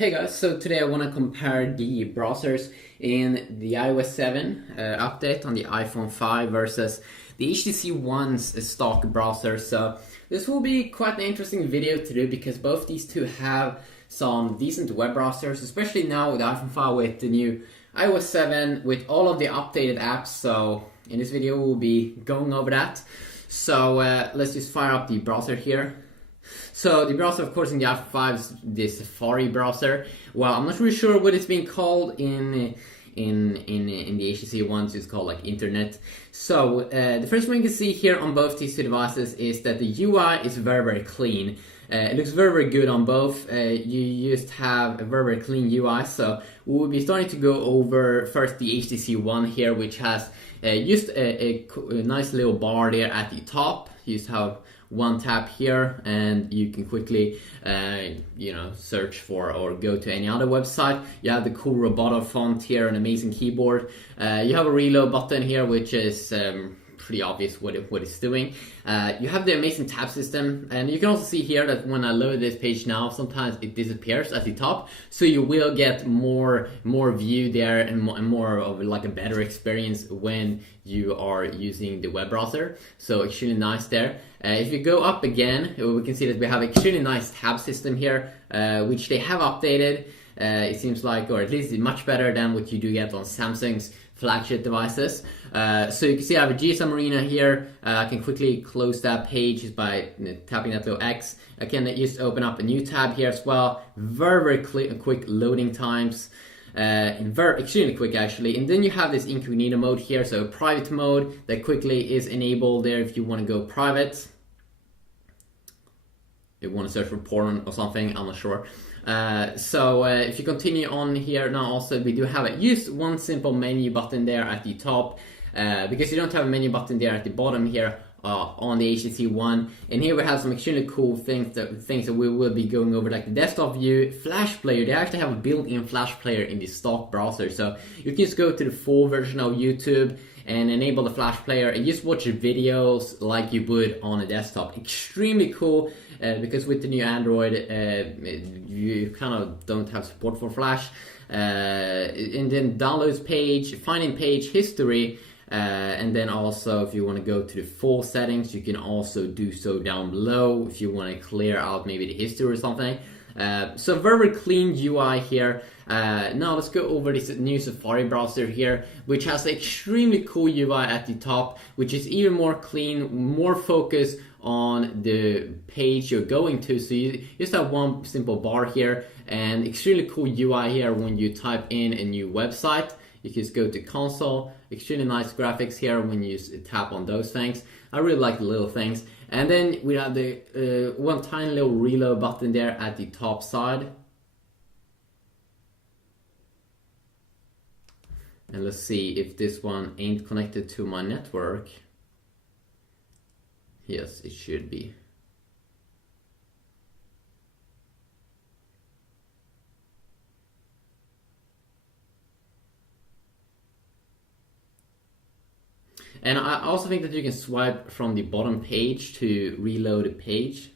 Hey guys, so today I want to compare the browsers in the iOS 7 update on the iPhone 5 versus the HTC One's stock browser. So this will be quite an interesting video to do because both these two have some decent web browsers, especially now with the iPhone 5 with the new iOS 7 with all of the updated apps. So in this video we'll be going over that. So let's just fire up the browser here. So the browser, of course, in the iPhone 5 is the Safari browser. Well, I'm not really sure what it's being called in the HTC ones. It's called like Internet. So the first thing you can see here on both these two devices is that the UI is very clean. It looks very good on both. You just have a very clean UI. So we'll be starting to go over first the HTC One here, which has just a nice little bar there at the top. You just have one tap here and you can quickly search for or go to any other website. You have the cool Roboto font here, an amazing keyboard. You have a reload button here, which is pretty obvious what it's doing. You have the amazing tab system, and you can also see here that when I load this page now, sometimes it disappears at the top, so you will get more view there and more of like a better experience when you are using the web browser. So extremely nice there. If you go up again, we can see that we have extremely nice tab system here, which they have updated. It seems like, or at least much better than what you do get on Samsung's flagship devices. So you can see I have a GSM Arena here. I can quickly close that page just by tapping that little X. I can just open up a new tab here as well. Very quick loading times. Extremely quick actually. And then you have this incognito mode here, so private mode that quickly is enabled there if you want to go private. You want to search for porn or something, I'm not sure. If you continue on here now, also we do have just one simple menu button there at the top, because you don't have a menu button there at the bottom here on the HTC One. And here we have some extremely cool things that we will be going over, like the desktop view, Flash player. They actually have a built-in Flash player in the stock browser, so you can just go to the full version of YouTube and enable the Flash player and just watch videos like you would on a desktop. Extremely cool, because with the new Android you kind of don't have support for Flash. And then downloads page, finding page history, and then also if you want to go to the full settings, you can also do so down below if you want to clear out maybe the history or something. So very clean UI here. Now let's go over this new Safari browser here, which has an extremely cool UI at the top, which is even more clean, more focused on the page you're going to. So you just have one simple bar here and extremely cool UI here when you type in a new website. You can just go to console, extremely nice graphics here when you tap on those things. I really like the little things. And then we have the one tiny little reload button there at the top side. And let's see if this one ain't connected to my network. Yes, it should be. And I also think that you can swipe from the bottom page to reload a page.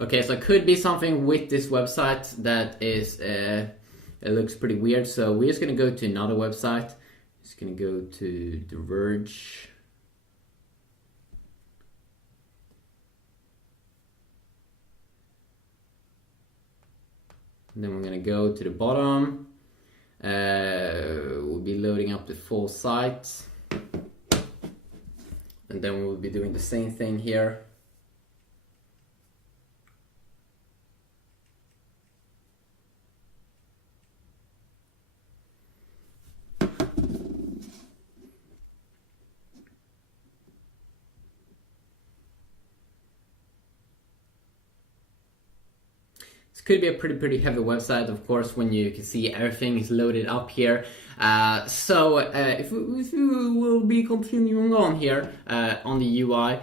Okay, so it could be something with this website that is, it looks pretty weird. So we're just gonna go to another website. Just gonna go to The Verge. And then we're gonna go to the bottom. We'll be loading up the full site. And then we'll be doing the same thing here. This could be a pretty heavy website, of course, when you can see everything is loaded up here. If we will be continuing on here on the UI,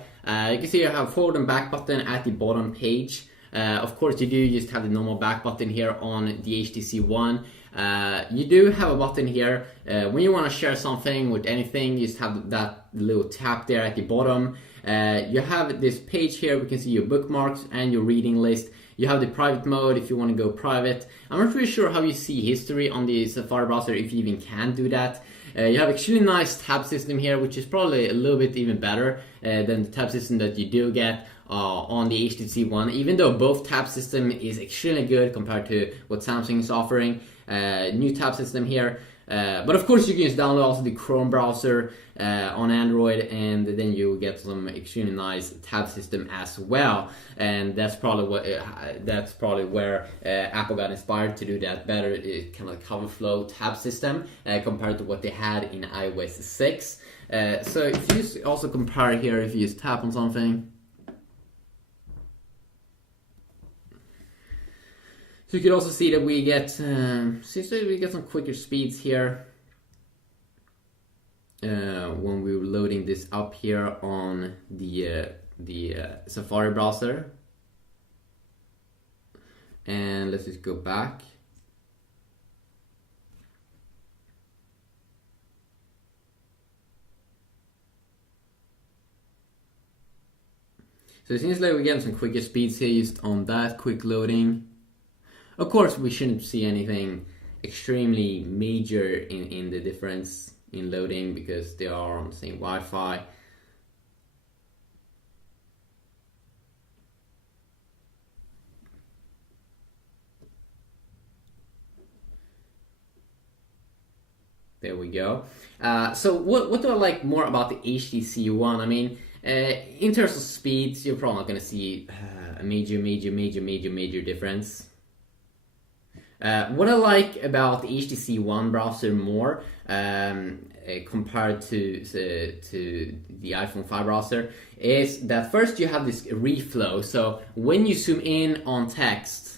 you can see you have forward and back button at the bottom page. Of course, you do just have the normal back button here on the HTC One. You do have a button here. When you want to share something with anything, you just have that little tap there at the bottom. You have this page here. We can see your bookmarks and your reading list. You have the private mode if you want to go private. I'm not really sure how you see history on the Safari browser, if you even can do that. You have extremely nice tab system here, which is probably a little bit even better than the tab system that you do get on the HTC One, even though both tab system is extremely good compared to what Samsung is offering. New tab system here. But of course you can just download also the Chrome browser on Android, and then you will get some extremely nice tab system as well. And that's probably where Apple got inspired to do that better, kind of cover flow tab system compared to what they had in iOS 6. So if you just also compare here, if you just tap on something, so you can also see that we get some quicker speeds here when we were loading this up here on the Safari browser. And let's just go back. So it seems like we're getting some quicker speeds here just on that quick loading. Of course, we shouldn't see anything extremely major in the difference in loading because they are on the same Wi-Fi. There we go. So what do I like more about the HTC One? I mean, in terms of speeds, you're probably not going to see a major difference. What I like about the HTC One browser more compared to the iPhone 5 browser is that first you have this reflow. So when you zoom in on text,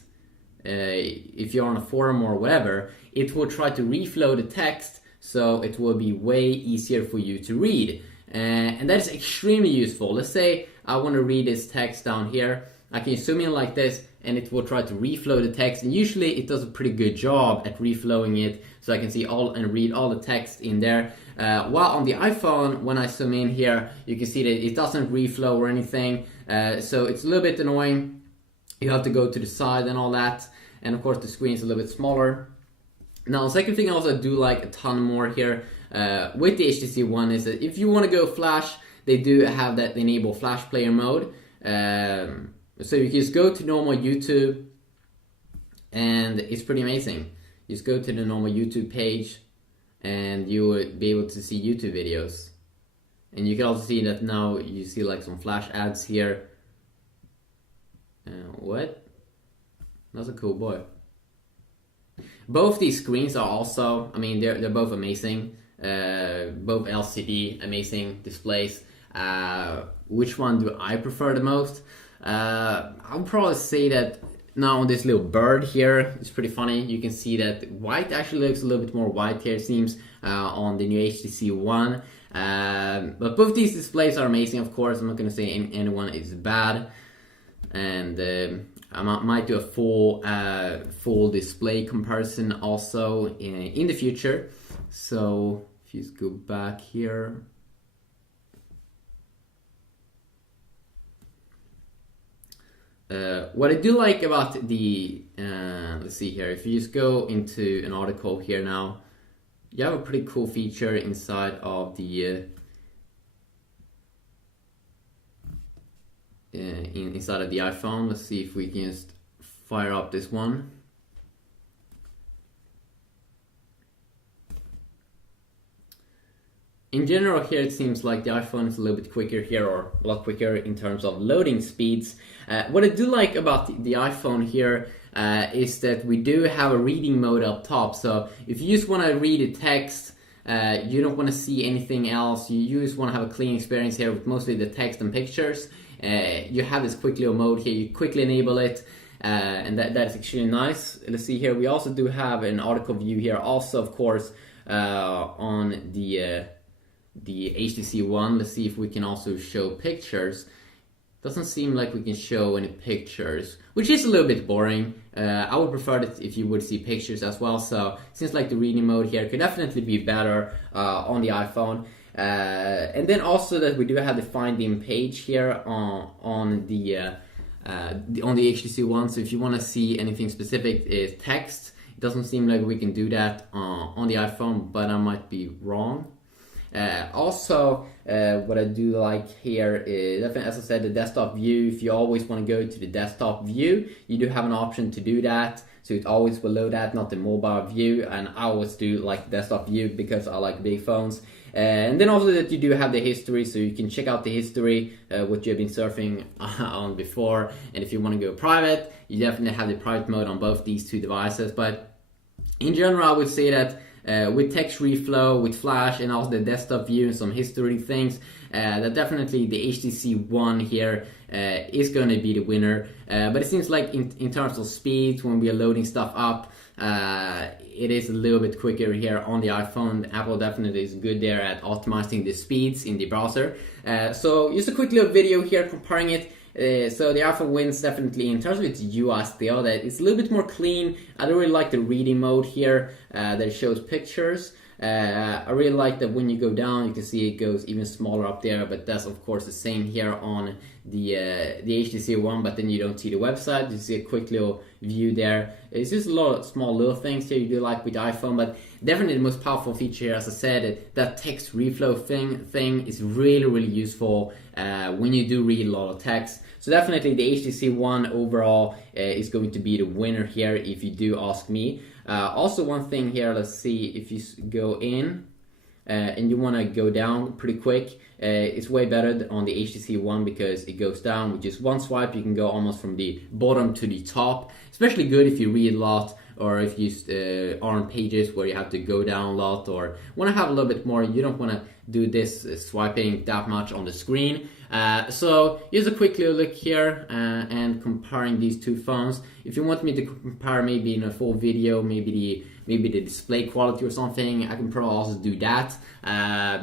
if you're on a forum or whatever, it will try to reflow the text, so it will be way easier for you to read. And that is extremely useful. Let's say I want to read this text down here. I can zoom in like this, and it will try to reflow the text, and usually it does a pretty good job at reflowing it, so I can see all and read all the text in there. While on the iPhone, when I zoom in here, you can see that it doesn't reflow or anything, so it's a little bit annoying. You have to go to the side and all that, and of course the screen is a little bit smaller. Now, the second thing I also do like a ton more here with the HTC One is that if you want to go Flash, they do have that enable Flash player mode. So you can just go to normal YouTube, and it's pretty amazing. You just go to the normal YouTube page, and you will be able to see YouTube videos. And you can also see that now you see like some Flash ads here. What? That's a cool boy. Both these screens are also, I mean, they're both amazing. Both LCD, amazing displays. Which one do I prefer the most? I'll probably say that now this little bird here is pretty funny. You can see that white actually looks a little bit more white here, it seems, on the new HTC One. But both these displays are amazing, of course. I'm not going to say anyone is bad. And I might do a full display comparison also in the future. So if you just go back here. What I do like about the, let's see here, if you just go into an article here now, you have a pretty cool feature inside of the inside of the iPhone. Let's see if we can just fire up this one. In general here it seems like the iPhone is a little bit quicker here, or a lot quicker in terms of loading speeds. What I do like about the iPhone here is that we do have a reading mode up top. So if you just want to read a text, you don't want to see anything else, you just want to have a clean experience here with mostly the text and pictures, you have this quick little mode here, you quickly enable it, and that's extremely nice. Let's see here, we also do have an article view here also, of course, on the HTC One. Let's see if we can also show pictures. doesn't seem like we can show any pictures, which is a little bit boring. I would prefer that if you would see pictures as well. So seems like the reading mode here could definitely be better on the iPhone. And then also that we do have the finding page here on the HTC One. So if you want to see anything specific, is text. It doesn't seem like we can do that on the iPhone, but I might be wrong. Also, what I do like here is definitely, as I said, the desktop view. If you always want to go to the desktop view, you do have an option to do that. So it always below that, not the mobile view. And I always do like the desktop view because I like big phones. And then also that you do have the history, so you can check out the history, what you've been surfing on before. And if you want to go private, you definitely have the private mode on both these two devices. But in general, I would say that with text reflow, with flash, and also the desktop view and some history things, that definitely the HTC One here is going to be the winner. But it seems like in terms of speed, when we are loading stuff up, it is a little bit quicker here on the iPhone. Apple definitely is good there at optimizing the speeds in the browser. So just a quick little video here comparing it. So the iPhone wins definitely in terms of its UI still. That it's a little bit more clean. I don't really like the reading mode here that shows pictures. I really like that when you go down, you can see it goes even smaller up there. But that's of course the same here on the HTC One. But then you don't see the website. You see a quick little view there. It's just a lot of small little things here you do like with the iPhone. But definitely the most powerful feature here, as I said, that text reflow thing is really useful when you do read a lot of text. So definitely the HTC One overall is going to be the winner here if you do ask me. Also one thing here, let's see, if you go in and you want to go down pretty quick, it's way better on the HTC One because it goes down with just one swipe. You can go almost from the bottom to the top, especially good if you read a lot, or if you are on pages where you have to go down a lot or want to have a little bit more. You don't want to do this swiping that much on the screen. So here's a quick little look here and comparing these two phones. If you want me to compare maybe in a full video, maybe the display quality or something, I can probably also do that.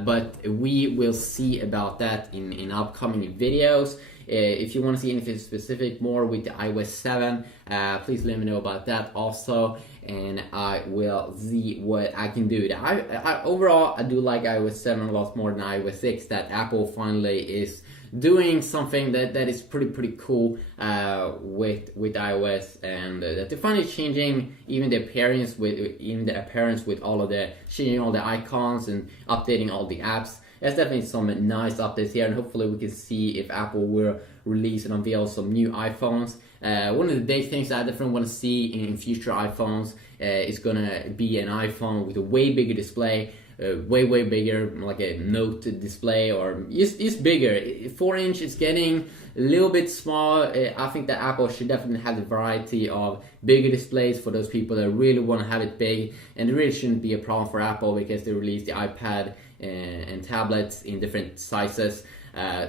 But we will see about that in upcoming videos. If you want to see anything specific more with the iOS 7, please let me know about that also, and I will see what I can do. Overall, I do like iOS 7 a lot more than iOS 6, that Apple finally is doing something that is pretty cool with iOS, and that they're finally changing even the appearance with all of the changing all the icons and updating all the apps. There's definitely some nice updates here, and hopefully we can see if Apple will release and unveil some new iPhones. One of the big things I definitely want to see in future iPhones is gonna be an iPhone with a way bigger display, way bigger, like a Note display, or just bigger. 4-inch is getting a little bit small. I think that Apple should definitely have the variety of bigger displays for those people that really want to have it big, and it really shouldn't be a problem for Apple because they released the iPad and tablets in different sizes.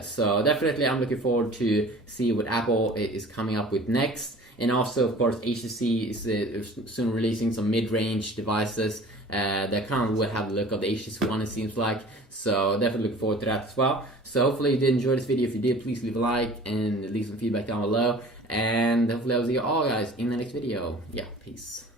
So definitely I'm looking forward to see what Apple is coming up with next. And also, of course, HTC is soon releasing some mid-range devices that kind of will have the look of the HTC One, it seems like. So definitely looking forward to that as well. So hopefully you did enjoy this video. If you did, please leave a like and leave some feedback down below. And hopefully I'll see you all guys in the next video. Yeah, peace.